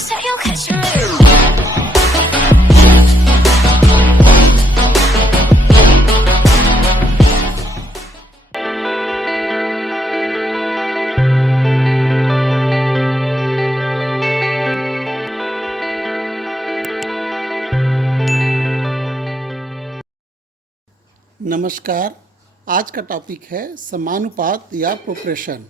say you'll catch me. नमस्कार। आज का टॉपिक है समानुपात या प्रोपोर्शन।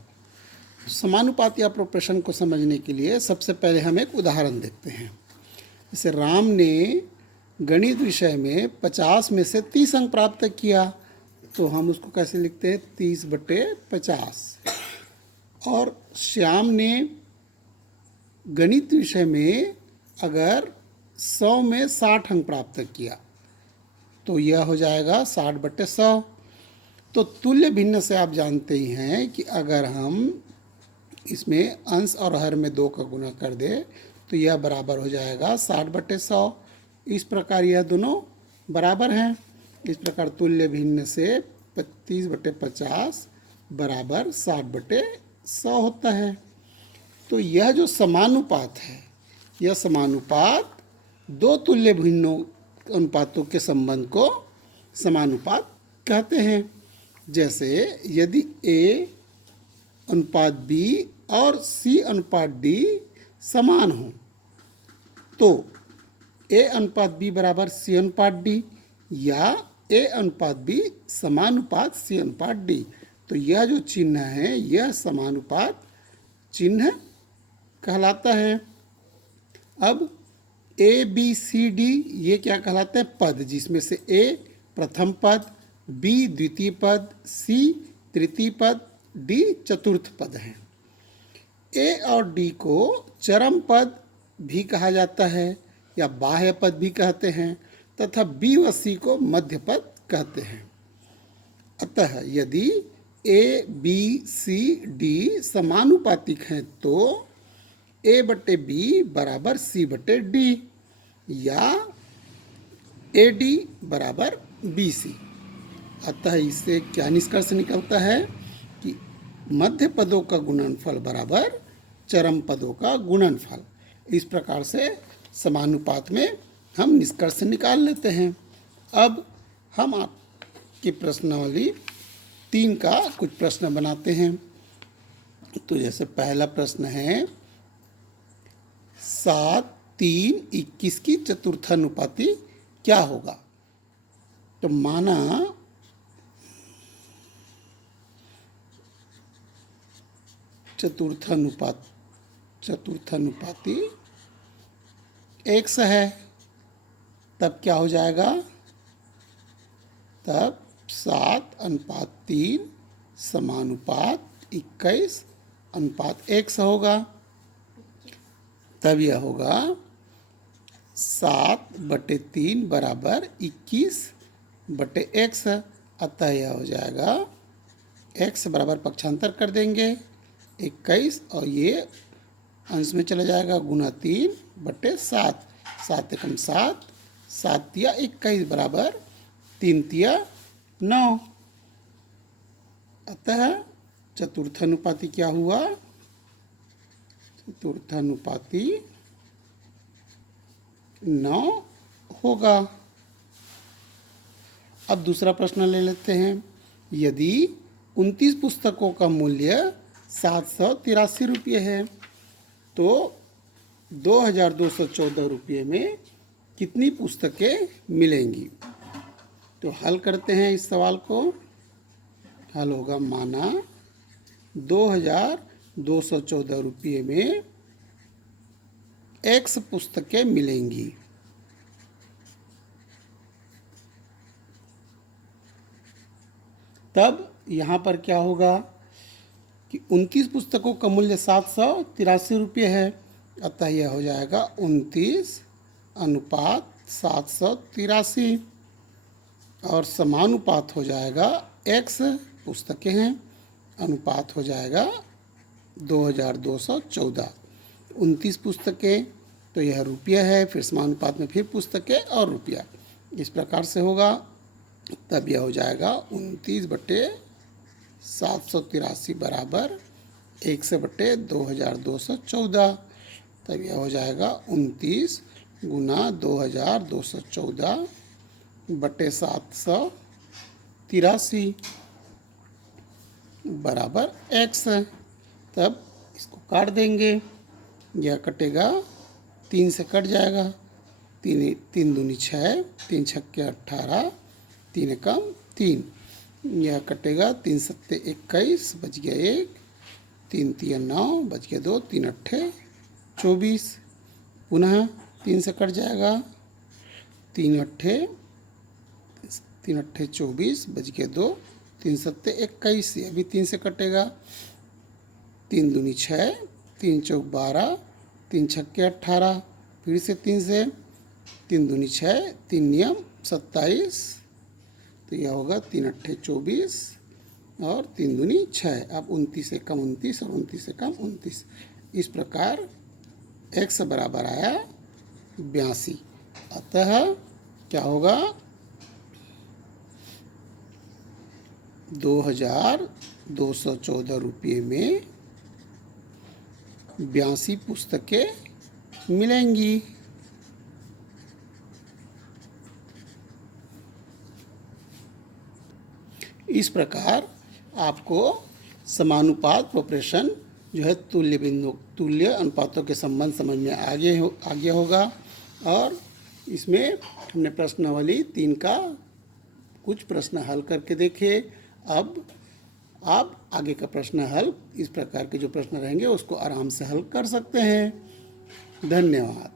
समानुपात या प्रोपोर्शन को समझने के लिए सबसे पहले हम एक उदाहरण देखते हैं। जैसे राम ने गणित विषय में 50 में से 30 अंक प्राप्त किया, तो हम उसको कैसे लिखते हैं, 30/50। और श्याम ने गणित विषय में अगर 100 में 60 अंक प्राप्त किया, तो यह हो जाएगा 60/100। तो तुल्य भिन्न से आप जानते ही हैं कि अगर हम इसमें अंश और हर में 2 का गुना कर दें तो यह बराबर हो जाएगा 60/100। इस प्रकार यह दोनों बराबर हैं। इस प्रकार तुल्य भिन्न से 30/50 बराबर 60/100 होता है। तो यह जो समानुपात है, यह समानुपात दो तुल्य भिन्नों अनुपातों के संबंध को समानुपात कहते हैं। जैसे यदि A अनुपात B और C अनुपात D समान हो, तो A अनुपात B बराबर C अनुपात D या A अनुपात B समानुपात C अनुपात D। तो यह जो चिन्ह है, यह समानुपात चिन्ह कहलाता है। अब A B C D ये क्या कहलाते हैं, पद, जिसमें से A प्रथम पद, B द्वितीय पद, C तृतीय पद, D चतुर्थ पद है। A और D को चरम पद भी कहा जाता है या बाह्य पद भी कहते हैं, तथा B व C को मध्य पद कहते हैं। अतः यदि A B C D समानुपातिक हैं तो A/B बराबर C/D या AD बराबर BC। अतः इससे क्या निष्कर्ष निकलता है कि मध्य पदों का गुणनफल बराबर चरम पदों का गुणनफल। इस प्रकार से समानुपात में हम निष्कर्ष निकाल लेते हैं। अब हम आपकी प्रश्नावली 3 का कुछ प्रश्न बनाते हैं। तो जैसे पहला प्रश्न है 7, 3, 21 की चतुर्थानुपाती क्या होगा। तो माना चतुर्थानुपाती x है, तब क्या हो जाएगा, तब 7/3 समानुपात 21/x होगा। तब यह होगा 7/3 बराबर 21/x। अतः यह हो जाएगा x बराबर पक्षांतर कर देंगे 21 और ये अंश में चला जाएगा गुना 3/7। 7 एकम 7, 7 तिया 21 बराबर 3 तिया 9। अतः चतुर्थानुपाती क्या हुआ, चतुर्थानुपाती 9 होगा। अब दूसरा प्रश्न ले लेते हैं। यदि 29 पुस्तकों का मूल्य 783 रुपये है, तो 2214 रुपये में कितनी पुस्तकें मिलेंगी। तो हल करते हैं इस सवाल को। हल होगा, माना 2214 रुपये में x पुस्तकें मिलेंगी। तब यहाँ पर क्या होगा कि 29 पुस्तकों का मूल्य 783 रुपये है। अतः यह हो जाएगा 29/783 और समानुपात हो जाएगा x पुस्तकें हैं, अनुपात हो जाएगा 2214। 29 पुस्तकें तो यह रुपया है, फिर समानुपात में फिर पुस्तकें और रुपया, इस प्रकार से होगा। तब यह हो जाएगा 29/783 बराबर 100/2214। तब यह हो जाएगा 29 गुना 2214 बटे 783 बराबर x है। तब इसको काट देंगे, यह कटेगा 3 से कट जाएगा, 3 दूनी 6, 3 छक्के 18, 3 कम 3, यह कटेगा 3 सत्ते 21, बच गया 1, 3 तिया 9, बच गया 2, 3 अट्ठे 24, पुनः 3 से कट जाएगा, 3 अट्ठे 24, बच गया 2, 3 सत्ते 21, यह भी 3 से कटेगा, 3 दूनी 6, 3 चौक 12, 3 छक्के 18, फिर से 3 से, 3 दूनी 6, 3 नियम 27, तो यह होगा 3 अट्ठे 24 और 3 दूनी 6। अब 29 से कम 29 और 29 से कम 29, इस प्रकार x बराबर आया 82। अतः क्या होगा, 2214 रुपये में 82 पुस्तकें मिलेंगी। इस प्रकार आपको समानुपात प्रोपोर्शन जो है तुल्य अनुपातों के संबंध समझ में आ गया होगा। और इसमें हमने प्रश्नावली 3 का कुछ प्रश्न हल करके देखे। अब आप आगे का प्रश्न हल, इस प्रकार के जो प्रश्न रहेंगे उसको आराम से हल कर सकते हैं। धन्यवाद।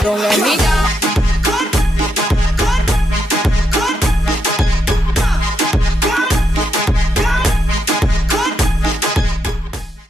Don't let me down.